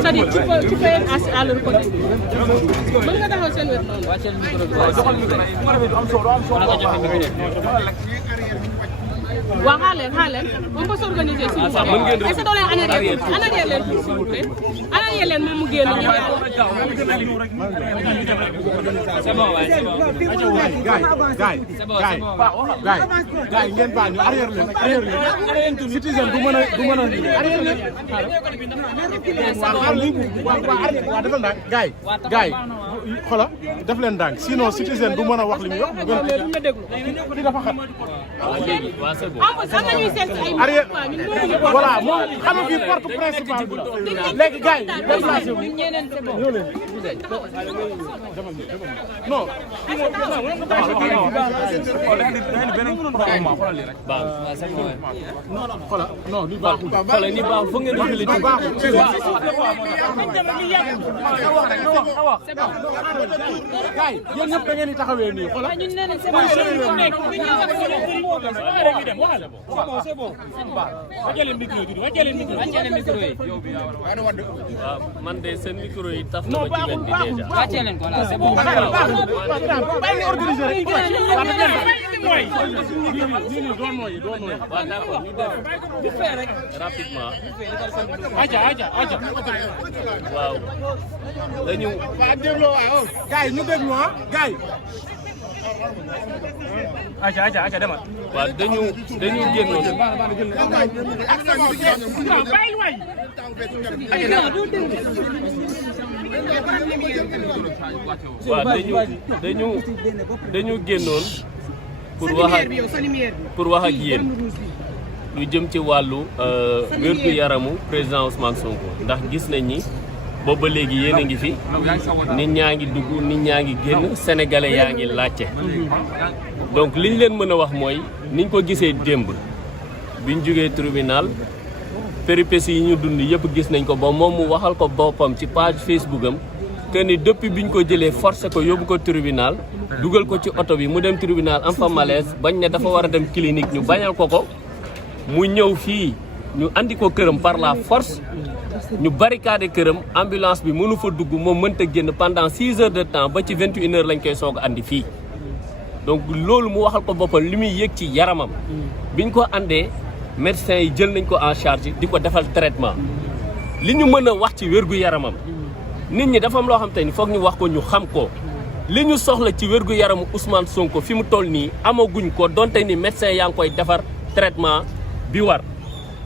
C'est-à-dire tu peux être à leur côté. Mën nga taxaw seen wet waaw xaar leen on peut s'organiser s'il vous plaît. Est-ce que doo leen en arrière leen s'il vous plaît. En arrière leen moom mu génn ñu c'est bon waay c'est bon. gars yi ngeen baal ñu arrière leen citoyen du mën a arrière leen waaw xaar lii waaw defal ndànk gars yi xoolal def leen ndànk sinon citoyen du mën a wax li muy wax kii dafa xam arrière voilà moom xam nga fii porte principale bi la léegi gars yi déplacé wu ñëw leen non xoolal non li baaxul xoolal ni baaxul foog ngeen reculer tuuti gars yi yéen ñëpp da ngeen di taxawee nii xoolal c'est bon. wàcce leen micro yi. man de seen micro yi taf na ma ci wet bi déjà. wàcce leen ko là c'est bon. waaw d'accord ñu def rapidement. waaw dañu. gars yi ñu déglu ah gars yi. aca demal. waaw dañu génnoon. waaw dañu génnoon pour wax ak yéen ñu jëm ci wàllu wérgu yaramu président Ousmane Sonko ndax gis nañ ni boobu ba léegi yéen a ngi fi nit ñaa ngi dugg nit ñaa ngi génn sénégalais yaa ngi laajte donc liñ leen mën a wax mooy niñ ko gisee démb biñ jógee tribunal péripéties yi ñu dund yëpp gis nañ ko ba moom mu waxal ko boppam ci page Facebook am que ni depuis biñ ko jëlee forcé ko yóbbu ko tribunal dugal ko ci oto bi mu dem tribunal am fa malaise bañ ne dafa war a dem clinique ñu bañal ko mu ñëw fii ñu andi ko këram par la force ñu barricade këram ambulance bi mënu fa dugg moom mënta génn pendant 6 heures de temps ba ci 21 heures lañ koy soog a andi fii donc loolu mu waxal ko boppam li muy yëg ci yaramam biñ ko andee médecins yi jël nañ ko en charge di ko defal traitement li ñu mën a wax ci wérgu yaramam nit ñi dafa am loo xam te ni foog ñu wax ko ñu xam ko li ñu soxla ci wérgu yaramu Ousmane Sonko fi mu toll nii amaguñ ko donte ni médecins yaa ngi koy defar traitement bi war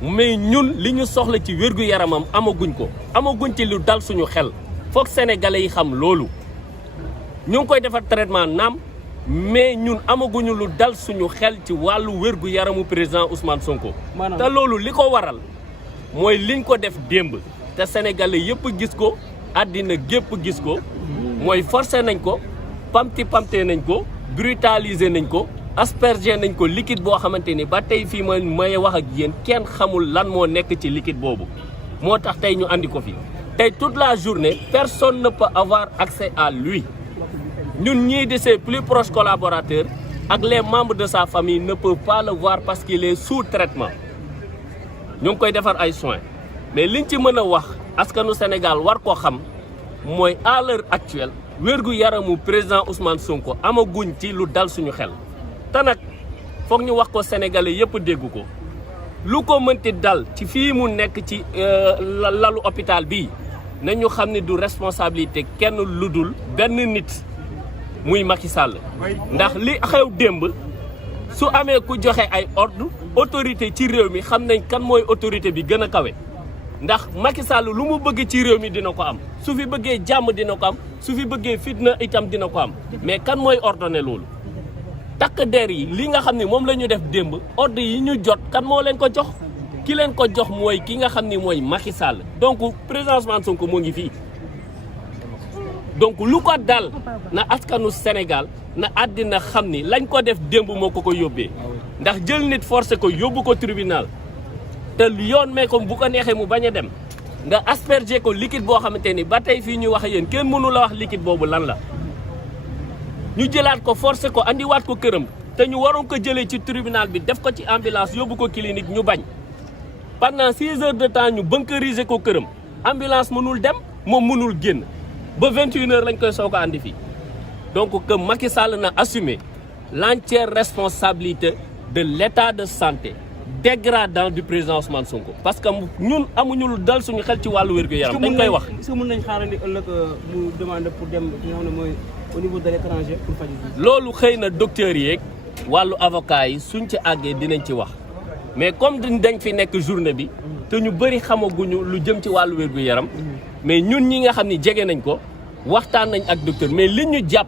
mais ñun li ñu soxla ci wérgu yaramam amaguñ ci lu dal suñu xel foog sénégalais yi xam loolu ñu ngi koy defar traitement naam mais ñun amaguñu lu dal suñu xel ci wàllu wérgu yaramu président Ousmane Sonko. te loolu li ko waral mooy liñ ko def démb te sénégalais yëpp gis ko àddina gépp gis ko mooy forcé nañ ko pamte nañ ko brutaliser nañ ko asperger nañ ko liquide boo xamante ni ba tey fii may wax ak yéen kenn xamul lan moo nekk ci liquide boobu moo tax tey ñu andi ko fi tey toute la journée personne ne peut avoir accès à lui ñun ñii de ses plus proches collaborateurs ak les membres de sa famille ne peuvent pas le voir parce qu'il est sous traitement ñu ngi koy defar ay soins mais liñ ci mën a wax askanu Sénégal war ko xam mooy à l'heure actuelle wérgu yaramu président Ousmane Sonko amaguñ ci lu dal suñu xel te nag foog ñu wax ko sénégalais yëpp dégg ko lu ko mënti dal ci fii mu nekk ci lalu hôpital bii nañu xam ne du responsabilité kenn lu dul benn nit muy Macky Sall ndax li xew démb su amee ku joxe ay ordre autorité ci réew mi xam nañ kan mooy autorité bi gën a kawe ndax Macky Sall lu mu bëgg ci réew mi dina ko am su fi bëggee jàmm dina ko am su fi bëggee fitna itam dina ko am mais kan mooy ordonné loolu takk der yi li nga xam ne moom la ñu def démb ordre yi ñu jot kan moo leen ko jox ki leen ko jox mooy ki nga xam ni mooy Macky Sall donc président Ousmane Sonko moo ngi fii donc lu ko dal na askanu Sénégal na àddina xam ni lañ ko def démb moo ko yóbbee ndax jël nit forcé ko yóbbu ko tribunal te yoon mee ko bu ko neexee mu bañ a dem nga asperger ko liquide boo xamante ni ba tey fii ñuy wax yéen kenn mënu la wax liquide boobu lan la ñu jëlaat ko forcé ko andiwaat ko këram te ñu waroon ko jëlee ci tribunal bi def ko ci ambulance yóbbu ko clinique ñu bañ pendant 6 heures de temps ñu bunkeriser ko këram ambulance mënul dem moom mënul génn ba 21 heures lañ koy soog a andi fii donc que Macky Sall na assumer l'entière responsabilité de l'état de santé dégradant du président Ousmane Sonko parce que ñun amuñu lu dal suñu xel ci wàllu wér-gu-yaram dañ koy wax. est-ce que mën nañ xaarandi ëllëg mu demande pour dem fi nga xam ne mooy au niveau de l'étranger pour faju loolu xëy na docteurs yeeg wàllu avocat yi suñ ci àggee dinañ ci wax mais comme dañ fi nekk journée bi te ñu bëri xamaguñu lu jëm ci wàllu wér-gu-yaram mais ñun ñi nga xam ni jege nañ ko waxtaan nañ ak docteur mais li ñu jàpp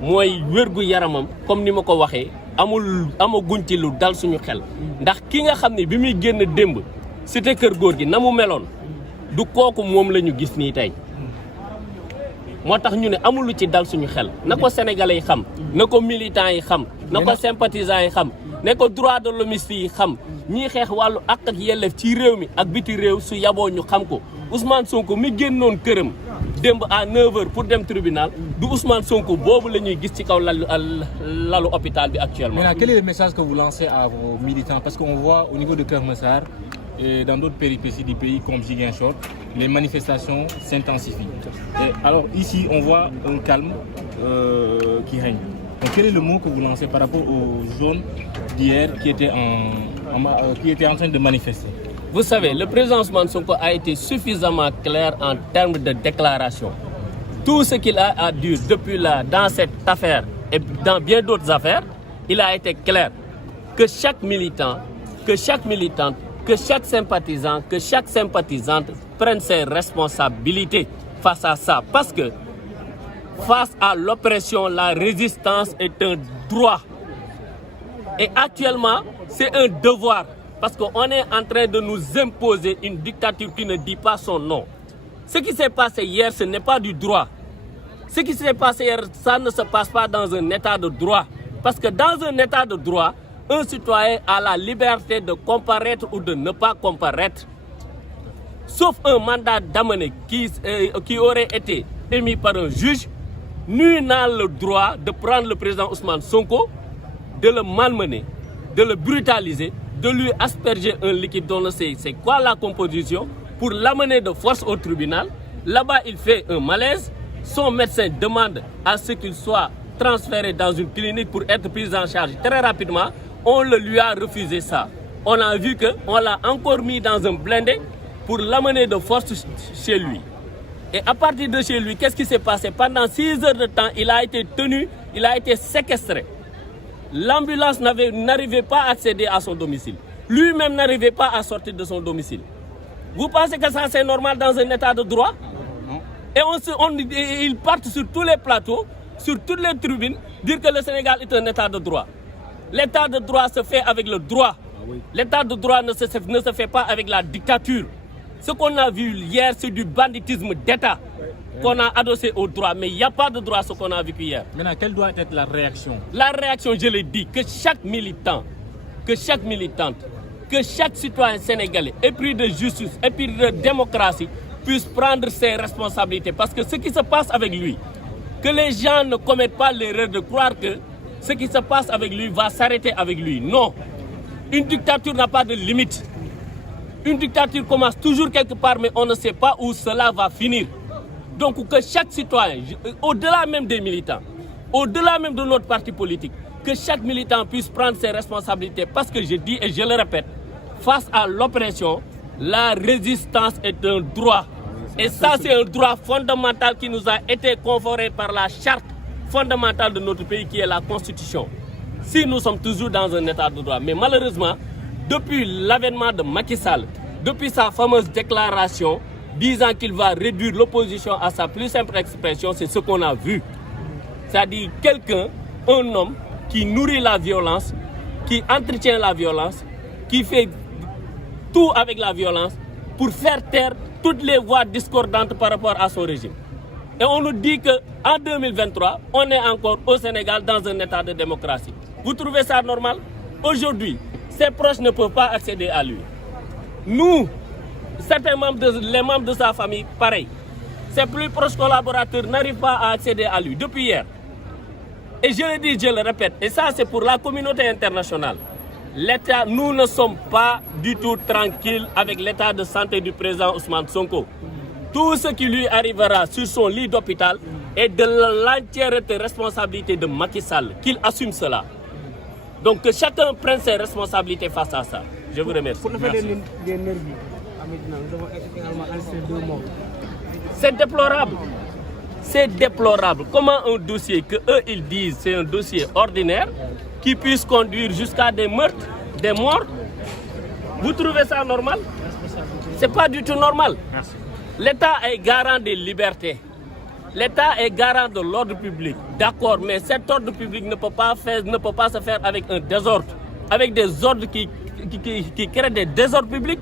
mooy wér-gu-yaramam comme ni ma ko waxee amaguñ ci lu dal suñu xel ndax ki nga xam ne bi muy génn démb cité kër góor gi na mu meloon du kooku moom la ñu gis nii tey moo tax ñu ne amul lu ci dal suñu xel na ko sénégalais yi xam na ko militants yi xam na ko sympathisants yi xam ne ko droit de l'homme yi xam ñii xeex wàllu àq ak yelleef ci réew mi ak biti réew su yaboo ñu xam ko Ousmane Sonko mi génnoon këram démb à 9h pour dem tribunal du Ousmane Sonko boobu la ñuy gis ci kaw lalu hôpital bi actuellement. Maintenant, quel est le message que vous lancez à vos militants? Parce qu'on voit au niveau de Keur Massar et dans d'autres péripéties du pays comme Ziguinchor, les manifestations s'intensifient. Alors ici, on voit un calme qui règne. Donc, quel est le mot que vous lancez par rapport aux zones d'hier qui étaient en train de manifester? Vous savez, le président Ousmane Sonko a été suffisamment clair en termes de déclaration. Tout ce qu'il a à dire depuis là, dans cette affaire et dans bien d'autres affaires, il a été clair que chaque militant, que chaque militante, que chaque sympathisant, que chaque sympathisante prenne ses responsabilités face à ça. Parce que face à l'oppression, la résistance est un droit. Et actuellement, c'est un devoir. Parce qu'on est en train de nous imposer une dictature qui ne dit pas son nom. Ce qui s'est passé hier, ce n'est pas du droit. Ce qui s'est passé hier, ça ne se passe pas dans un état de droit. Parce que dans un état de droit, un citoyen a la liberté de comparaître ou de ne pas comparaître. Sauf un mandat d'amener qui aurait été émis par un juge, nul n'a le droit de prendre le président Ousmane Sonko, de le malmener, de le brutaliser, de lui asperger un liquide dont on ne sait c'est quoi la composition, pour l'amener de force au tribunal. Là-bas, il fait un malaise. Son médecin demande à ce qu'il soit transféré dans une clinique pour être pris en charge très rapidement. On lui a refusé ça. On a vu qu'on l'a encore mis dans un blindé pour l'amener de force chez lui. Et à partir de chez lui, qu'est-ce qui s'est passé? Pendant 6 heures de temps, il a été tenu, il a été séquestré. L'ambulance n'arrivait pas à accéder à son domicile. Lui-même n'arrivait pas à sortir de son domicile. Vous pensez que ça c'est normal dans un état de droit? Et ils partent sur tous les plateaux, sur toutes les tribunes, dire que le Sénégal est un état de droit. L'état de droit se fait avec le droit. L'état de droit ne se fait pas avec la dictature. Ce qu'on a vu hier, c'est du banditisme d'État qu'on a adossé au droit. Mais il n'y a pas de droit ce qu'on a vécu hier. Maintenant, quelle doit être la réaction? La réaction, je l'ai dit, que chaque militant, que chaque militante, que chaque citoyen sénégalais épris de justice, épris de démocratie, puisse prendre ses responsabilités. Parce que ce qui se passe avec lui, que les gens ne commettent pas l'erreur de croire que ce qui se passe avec lui va s'arrêter avec lui. Non. Une dictature n'a pas de limite. Une dictature commence toujours quelque part, mais on ne sait pas où cela va finir. Donc que chaque citoyen, au-delà même des militants, au-delà même de notre parti politique, que chaque militant puisse prendre ses responsabilités. Parce que je dis et je le répète, face à l'oppression, la résistance est un droit. Et ça, c'est un droit fondamental qui nous a été conféré par la charte fondamentale de notre pays, qui est la Constitution. Si nous sommes toujours dans un état de droit. Mais malheureusement, depuis l'avènement de Macky Sall, depuis sa fameuse déclaration disant qu'il va réduire l'opposition à sa plus simple expression, c'est ce qu'on a vu. C'est-à-dire quelqu'un, un homme qui nourrit la violence, qui entretient la violence, qui fait tout avec la violence pour faire taire toutes les voix discordantes par rapport à son régime. Et on nous dit qu'en 2023, on est encore au Sénégal dans un état de démocratie. Vous trouvez ça normal? Aujourd'hui, ses proches ne peuvent pas accéder à lui. Nous, certains les membres de sa famille, pareil. Ses plus proches collaborateurs n'arrivent pas à accéder à lui depuis hier. Et je le dis, je le répète, et ça c'est pour la communauté internationale. L'État, nous ne sommes pas du tout tranquilles avec l'état de santé du président Ousmane Sonko. Tout ce qui lui arrivera sur son lit d'hôpital est de l'entièreté responsabilité de Macky Sall, qu'il assume cela. Donc que chacun prenne ses responsabilités face à ça. Je vous remercie. Pour le fait des nervis à Médina, nous avons également enregistré 2 morts. C'est déplorable. C'est déplorable. Comment un dossier que eux ils disent c'est un dossier ordinaire qui puisse conduire jusqu'à des meurtres, des morts, vous trouvez ça normal? C'est pas du tout normal. L'État est garant des libertés. L'État est garant de l'ordre public. D'accord, mais cet ordre public ne peut pas se faire avec un désordre, avec des ordres qui créent des désordres publics.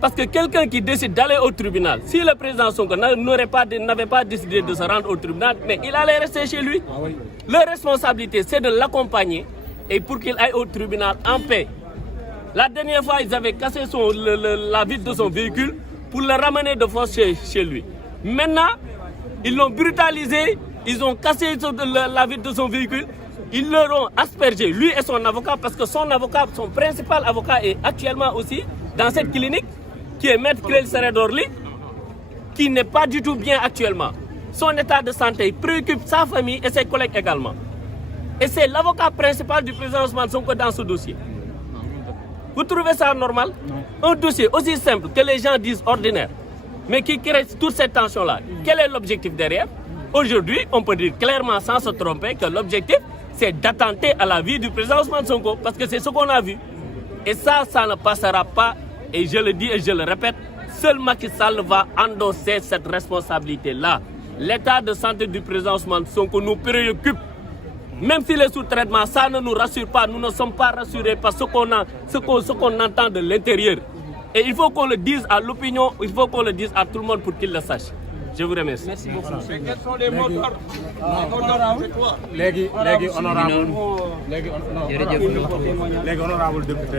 Parce que quelqu'un qui décide d'aller au tribunal, si le président Sonko n'avait pas décidé de se rendre au tribunal, mais il allait rester chez lui. Leur responsabilité, c'est de l'accompagner et pour qu'il aille au tribunal en paix. La dernière fois, ils avaient cassé la vitre de son véhicule pour le ramener de force chez lui. Maintenant, ils l'ont brutalisé, ils ont cassé la vitre de son véhicule, ils leur ont aspergé, lui et son avocat, parce que son principal avocat est actuellement aussi dans cette clinique, qui est Maître Clel Seredorli, qui n'est pas du tout bien actuellement. Son état de santé préoccupe sa famille et ses collègues également. Et c'est l'avocat principal du président Ousmane Sonko dans ce dossier. Vous trouvez ça normal? Un dossier aussi simple que les gens disent ordinaire, mais qui crée toute cette tension-là. Quel est l'objectif derrière? Aujourd'hui, on peut dire clairement sans se tromper que l'objectif, c'est d'attenter à la vie du président Ousmane Sonko, parce que c'est ce qu'on a vu. Et ça ne passera pas. Et je le dis et je le répète, seul Macky Sall va endosser cette responsabilité-là. L'état de santé du président Ousmane Sonko nous préoccupe. Même s'il est sous traitement, ça ne nous rassure pas. Nous ne sommes pas rassurés par ce qu'on entend de l'intérieur. Et il faut qu'on le dise à l'opinion, il faut qu'on le dise à tout le monde pour qu'il le sache. Je vous remercie. Merci beaucoup. Quels sont les mots d'ordre? Honorable député.